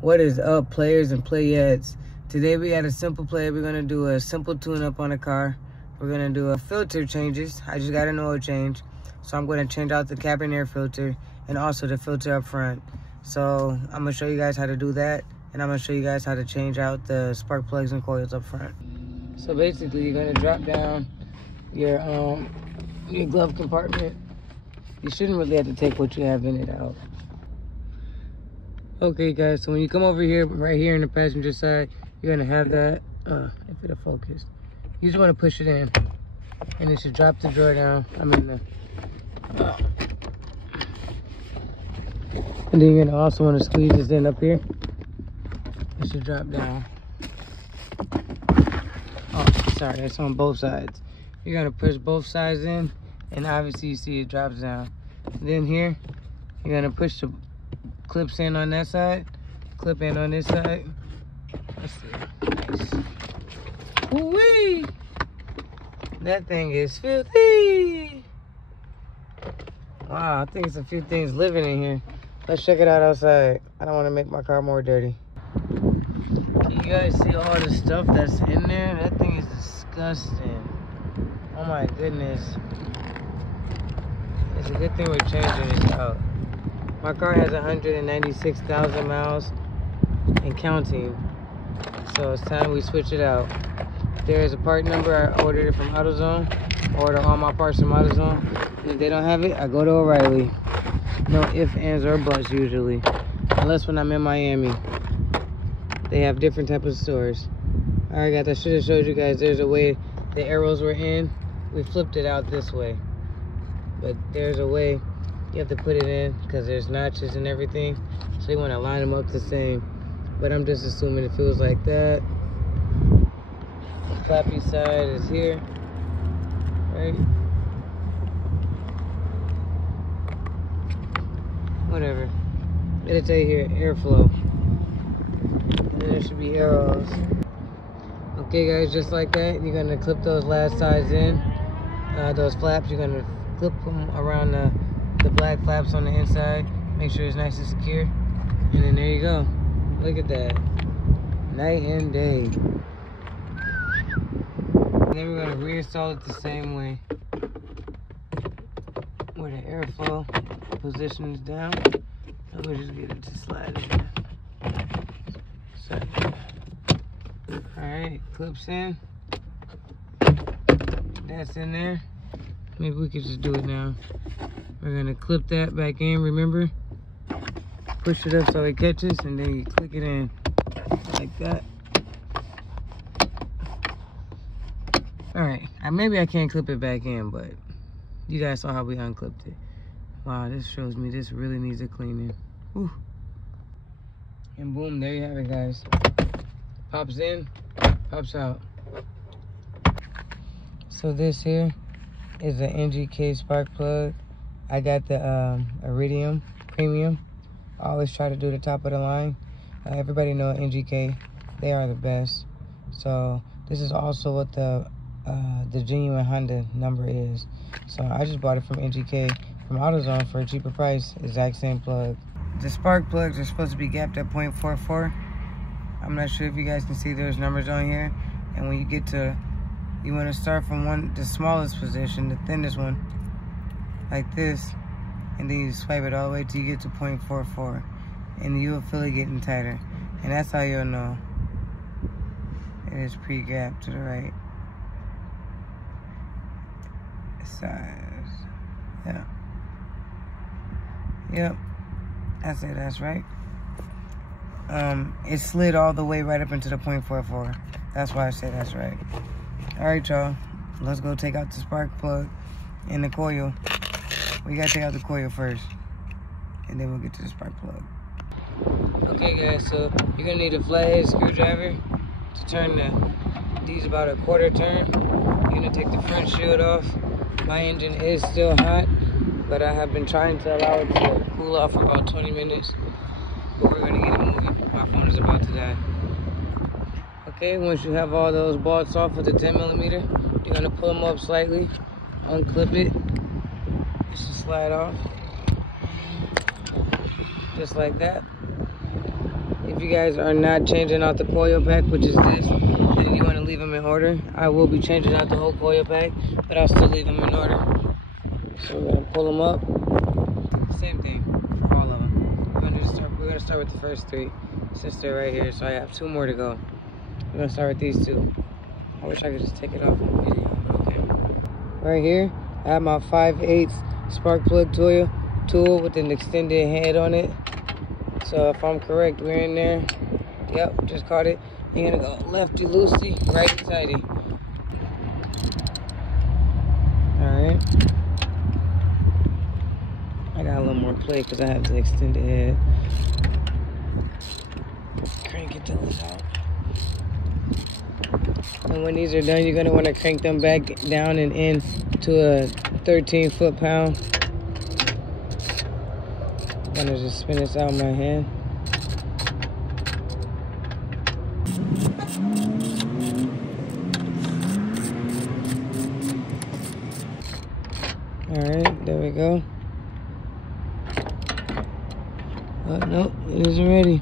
What is up, players and playettes? Today we had a simple play. We're gonna do a simple tune-up on the car. We're gonna do a filter changes. I just got an oil change, so I'm gonna change out the cabin air filter and also the filter up front. So I'm gonna show you guys how to do that, and I'm gonna show you guys how to change out the spark plugs and coils up front. So basically, you're gonna drop down your glove compartment. You shouldn't really have to take what you have in it out. Okay guys, so when you come over here, right here in the passenger side, you're gonna have that, if it'll focus. You just wanna push it in, and it should drop the drawer down. And then you're gonna also wanna squeeze this in up here. It should drop down. Oh, sorry, it's on both sides. You're gonna push both sides in, and obviously you see it drops down. And then here, you're gonna push the clips in on that side, clip in on this side. Let's see. Nice. Woo-wee! That thing is filthy! Wow, I think it's a few things living in here. Let's check it out outside. I don't want to make my car more dirty. Can you guys see all the stuff that's in there? That thing is disgusting. Oh my goodness. It's a good thing we're changing this out. My car has 196,000 miles and counting, so it's time we switch it out. There is a part number. I ordered it from AutoZone. I order all my parts from AutoZone. And if they don't have it, I go to O'Reilly. No ifs, ands, or buts usually, unless when I'm in Miami. They have different types of stores. Alright guys, I should have showed you guys there's a way the arrows were in. We flipped it out this way, but there's a way you have to put it in because there's notches and everything, so you want to line them up the same. But I'm just assuming it feels like that. The flappy side is here, right? Whatever. It'll tell you here, airflow. And then there should be arrows. Okay guys, just like that, you're gonna clip those last sides in. Those flaps, you're gonna clip them around the black flaps on the inside. Make sure it's nice and secure. And then there you go. Look at that. Night and day. And then we're gonna reinstall it the same way. Where the airflow position is down. And we'll just get it to slide in. So, alright, clips in. That's in there. Maybe we could just do it now. We're gonna clip that back in, remember? Push it up so it catches, and then you click it in like that. All right, maybe I can't clip it back in, but you guys saw how we unclipped it. Wow, this shows me this really needs a cleaning. Whew. And boom, there you have it, guys. Pops in, pops out. So this here is the NGK spark plug. I got the Iridium Premium. I always try to do the top of the line. Everybody know NGK, they are the best. So this is also what the genuine Honda number is. So I just bought it from NGK from AutoZone for a cheaper price, exact same plug. The spark plugs are supposed to be gapped at 0.44. I'm not sure if you guys can see those numbers on here. And when you get to, you want to start from the smallest position, the thinnest one, like this, and then you swipe it all the way till you get to 0.44, and you'll feel it getting tighter. And that's how you'll know it is pre-gapped to the right. Size. Yeah. Yep. I say that's right. It slid all the way right up into the 0.44. That's why I say that's right. Alright, y'all. Let's go take out the spark plug and the coil. We gotta take out the coil first, and then we'll get to the spark plug. Okay guys, so you're gonna need a flathead screwdriver to turn these about a quarter turn. You're gonna take the front shield off. My engine is still hot, but I have been trying to allow it to cool off for about 20 minutes. But we're gonna get it moving. My phone is about to die. Okay, once you have all those bolts off with the 10mm, you're gonna pull them up slightly, unclip it. It should slide off, just like that. If if you guys are not changing out the coil pack, which is this, and you want to leave them in order, I will be changing out the whole coil pack, but I'll still leave them in order. So we're gonna pull them up. Same thing for all of them. We're gonna start with the first 3, since they're right here. So I have 2 more to go. We're gonna start with these 2. I wish I could just take it off on video, but okay. Right here, I have my 5/8 spark plug tool with an extended head on it. So if I'm correct, we're in there. Yep, just caught it. You're gonna go lefty loosey, righty tighty. Alright. I got a little more play because I have the extended head. Crank it till it's out. And when these are done, you're gonna want to crank them back down and in to a 13 foot-pound. I'm gonna just spin this out in my hand. Alright, there we go. Oh, no, it isn't ready.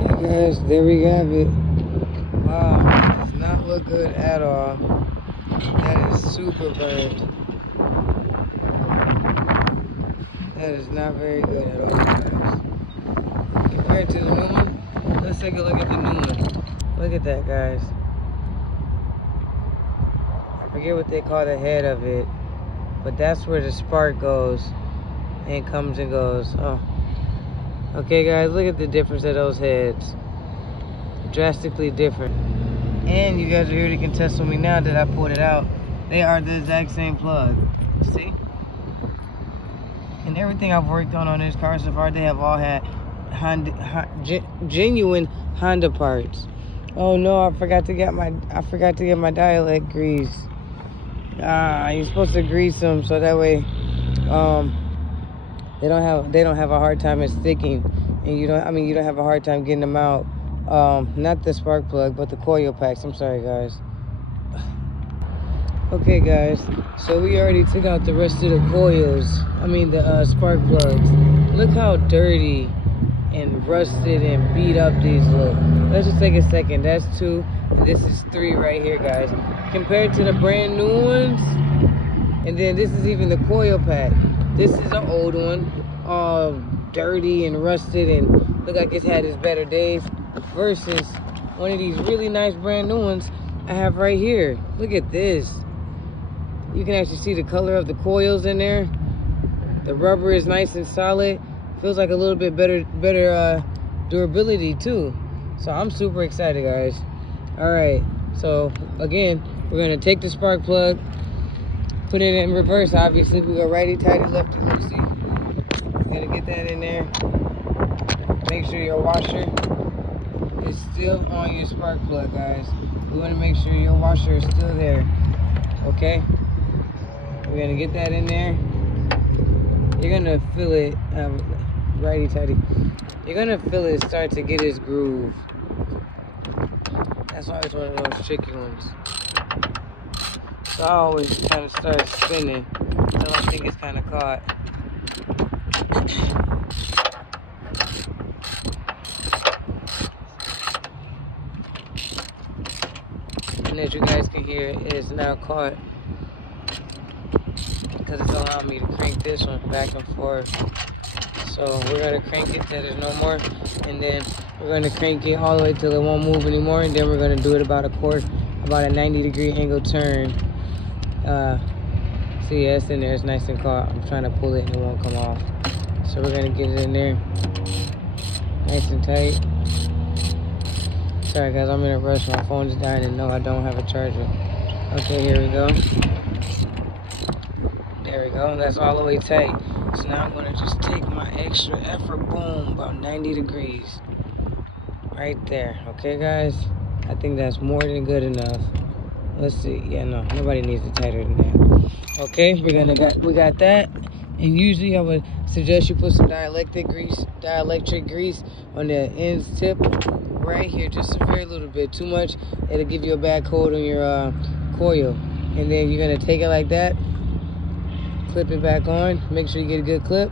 Okay, guys, there we have it. Wow, does not look good at all. That is super burnt. That is not very good at all, guys. Compared to the new one, let's take a look at the new one. Look at that, guys. I forget what they call the head of it, but that's where the spark goes and comes and goes. Oh. Okay, guys, look at the difference of those heads. Drastically different. And you guys are here to contest with me now that I pulled it out. They are the exact same plug. See? And everything I've worked on this car so far, they have all had genuine Honda parts. Oh no, I forgot to get my dialect grease. You're supposed to grease them so that way they don't have a hard time in sticking, and you don't have a hard time getting them out. Not the spark plug, but the coil packs. I'm sorry, guys. Okay, guys, so we already took out the rest of the coils. The spark plugs. Look how dirty and rusted and beat up these look. Let's just take a second. That's 2. This is 3 right here, guys. Compared to the brand new ones, and then this is even the coil pack. This is an old one, all dirty and rusted and look like it's had its better days, versus one of these really nice brand new ones I have right here. Look at this. You can actually see the color of the coils in there. The rubber is nice and solid. Feels like a little bit better durability too. So I'm super excited, guys. All right, so again, we're gonna take the spark plug, put it in reverse. Obviously, we go righty tighty, lefty loosey. Gotta get that in there. Make sure your washer is still on your spark plug, guys. We want to make sure your washer is still there. Okay, we're gonna get that in there. You're gonna feel it, righty tighty. You're gonna feel it start to get its groove. That's always one of those tricky ones. So I always kind of start spinning until I think it's kind of caught. And as you guys can hear, it is now caught because it's allowing me to crank this one back and forth. So we're gonna crank it till there's no more, and then we're gonna crank it all the way till it won't move anymore, and then we're gonna do it about a 90-degree angle turn. See, yeah, it's in there, it's nice and caught. I'm trying to pull it and it won't come off. So we're gonna get it in there, nice and tight. Sorry guys, I'm in a rush, my phone's dying and no, I don't have a charger. Okay, here we go. There we go, that's all the way tight. So now I'm gonna just take my extra effort, boom, about 90 degrees. Right there, okay guys? I think that's more than good enough. Let's see, yeah, no, nobody needs it tighter than that. Okay, we got that. And usually I would suggest you put some dielectric grease on the ends tip right here, just a very little bit. Too much, it'll give you a bad coat on your coil. And then you're gonna take it like that, clip it back on, make sure you get a good clip.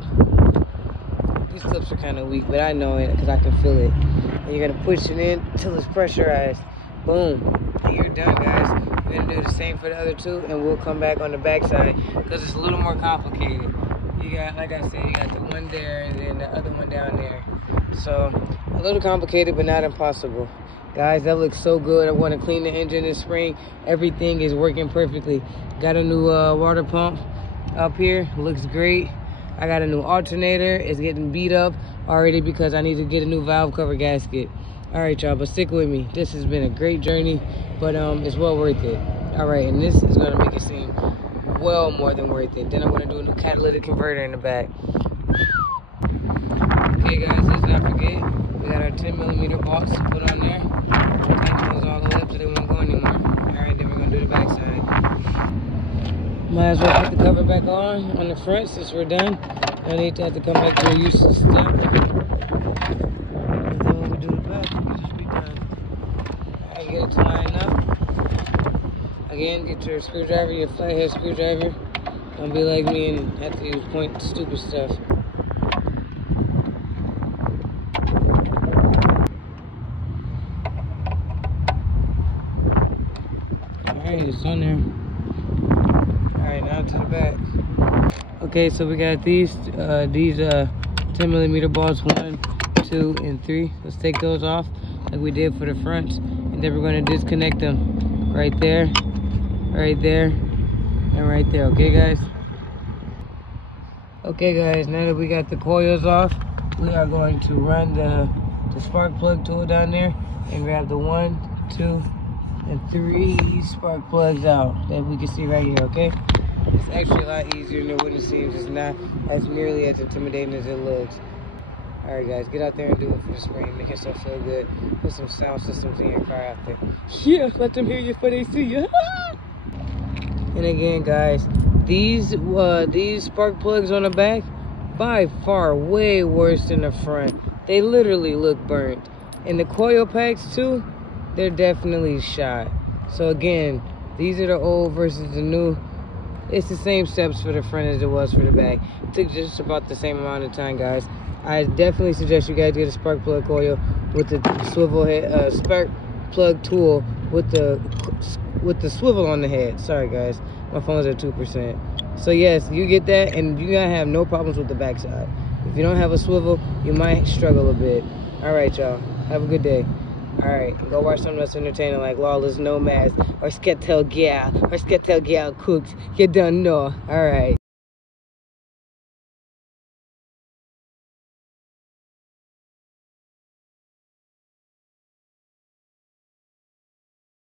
These clips are kind of weak, but I know it because I can feel it. And you're gonna push it in till it's pressurized. Boom, and you're done, guys. We're gonna do the same for the other two, and we'll come back on the back side because it's a little more complicated. You got, like I said, you got the one there and then the other one down there. So a little complicated, but not impossible. Guys, that looks so good. I want to clean the engine this spring. Everything is working perfectly. Got a new water pump up here. Looks great. I got a new alternator. It's getting beat up already because I need to get a new valve cover gasket. All right, y'all, but stick with me. This has been a great journey, but it's well worth it. All right, and this is gonna make it seem well more than worth it. Then I'm gonna do a new catalytic converter in the back. Okay, guys, let's not forget, we got our 10mm bolts to put on there. Tighten those all the way up so they won't go anymore. All right, then we're gonna do the back side. Might as well put the cover back on the front since we're done. No need to have to come back to a useless step. Get it to line up. Again, get your screwdriver, your flathead screwdriver. Don't be like me and have to use point stupid stuff. Alright, it's on there. Alright, now to the back. Okay, so we got these 10mm balls, 1, 2, and 3. Let's take those off like we did for the fronts. And then we're going to disconnect them right there, and right there. Okay, guys? Okay, guys, now that we got the coils off, we are going to run the spark plug tool down there and grab the 1, 2, and 3 spark plugs out that we can see right here, okay? It's actually a lot easier than what it seems. It's not as nearly as intimidating as it looks. All right, guys, get out there and do it for the spring. Make yourself feel good. Put some sound systems in your car out there. Yeah, let them hear you before they see you. And again, guys, these spark plugs on the back, by far way worse than the front. They literally look burnt. And the coil packs too, they're definitely shot. So again, these are the old versus the new. It's the same steps for the front as it was for the back. It took just about the same amount of time, guys. I definitely suggest you guys get a spark plug coil with the swivel head, spark plug tool with the swivel on the head. Sorry, guys, my phone's at 2%. So yes, you get that, and you're gonna have no problems with the backside. If you don't have a swivel, you might struggle a bit. All right, y'all, have a good day. All right, go watch something that's entertaining like Lawless Nomads or Skettel Gal Cooks. You don't know. All right.